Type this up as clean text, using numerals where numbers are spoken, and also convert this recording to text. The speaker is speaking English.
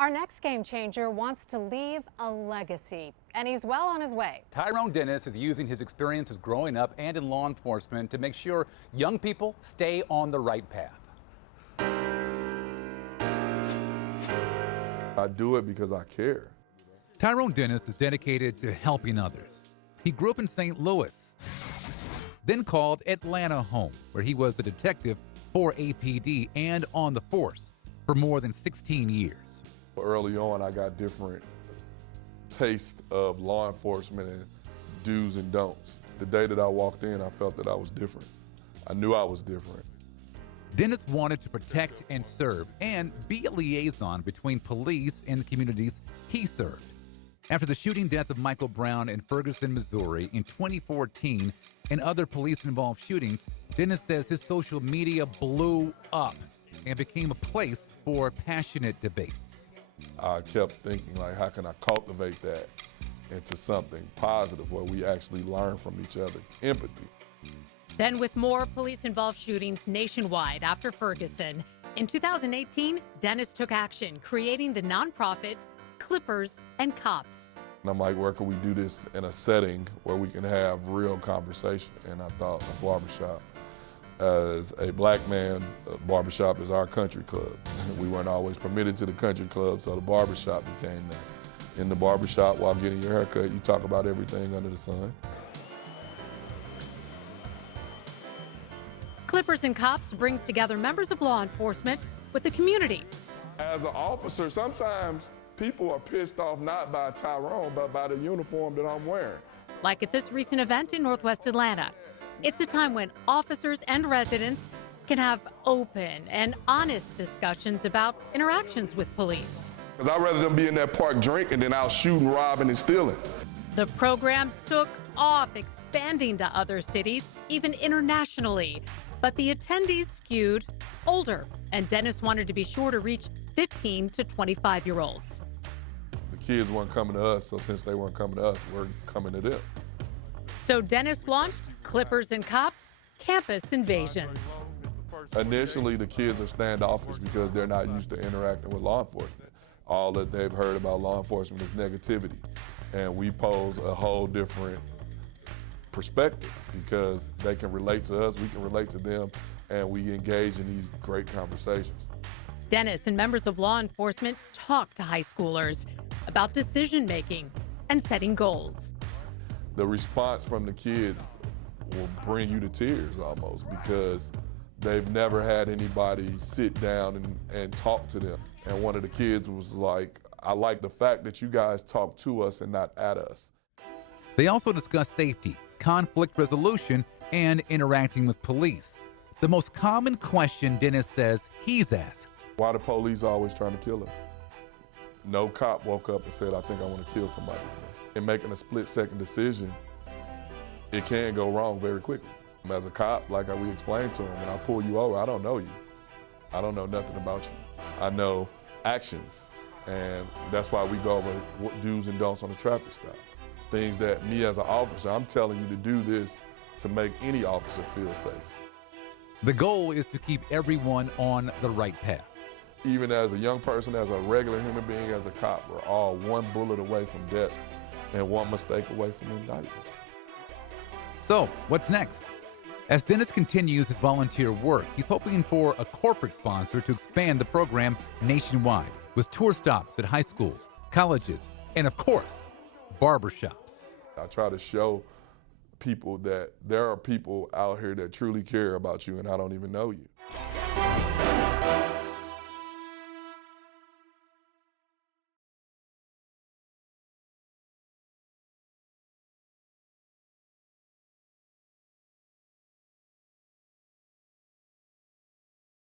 Our next game changer wants to leave a legacy, and he's well on his way. Tyrone Dennis is using his experiences growing up and in law enforcement to make sure young people stay on the right path. I do it because I care. Tyrone Dennis is dedicated to helping others. He grew up in St. Louis, then called Atlanta home, where he was a detective for APD and on the force for more than 16 years. Early on, I got different tastes of law enforcement and do's and don'ts. The day that I walked in, I felt that I was different. I knew I was different. Dennis wanted to protect and serve and be a liaison between police and the communities he served. After the shooting death of Michael Brown in Ferguson, Missouri in 2014 and other police-involved shootings, Dennis says his social media blew up and became a place for passionate debates. I kept thinking, like, how can I cultivate that into something positive where we actually learn from each other? Empathy. Then with more police-involved shootings nationwide after Ferguson, in 2018, Dennis took action, creating the nonprofit Clippers and Cops. And I'm like, where can we do this in a setting where we can have real conversation? And I thought a barbershop. As a black man, a barbershop is our country club. We weren't always permitted to the country club, so the barbershop became that. In the barbershop, while getting your haircut, you talk about everything under the sun. Clippers and Cops brings together members of law enforcement with the community. As an officer, sometimes people are pissed off not by Tyrone, but by the uniform that I'm wearing. Like at this recent event in Northwest Atlanta. It's a time when officers and residents can have open and honest discussions about interactions with police. Because I'd rather them be in that park drinking than out shooting, robbing, and stealing. The program took off, expanding to other cities, even internationally. But the attendees skewed older, and Dennis wanted to be sure to reach 15 to 25-year-olds. The kids weren't coming to us, so since they weren't coming to us, we're coming to them. So Dennis launched Clippers and Cops Campus Invasions. Initially, the kids are standoffish because they're not used to interacting with law enforcement. All that they've heard about law enforcement is negativity. And we pose a whole different perspective because they can relate to us, we can relate to them, and we engage in these great conversations. Dennis and members of law enforcement talk to high schoolers about decision-making and setting goals. The response from the kids will bring you to tears almost because they've never had anybody sit down and talk to them. And one of the kids was like, I like the fact that you guys talk to us and not at us. They also discuss safety, conflict resolution, and interacting with police. The most common question Dennis says he's asked: why the police always trying to kill us? No cop woke up and said, I think I want to kill somebody. In making a split-second decision, it can go wrong very quickly. As a cop, like we explained to him, when I pull you over, I don't know you. I don't know nothing about you. I know actions, and that's why we go over do's and don'ts on the traffic stop. Things that me as an officer, I'm telling you to do this to make any officer feel safe. The goal is to keep everyone on the right path. Even as a young person, as a regular human being, as a cop, we're all one bullet away from death and one mistake away from indictment. So, what's next? As Dennis continues his volunteer work, he's hoping for a corporate sponsor to expand the program nationwide with tour stops at high schools, colleges, and of course, barbershops. I try to show people that there are people out here that truly care about you and I don't even know you.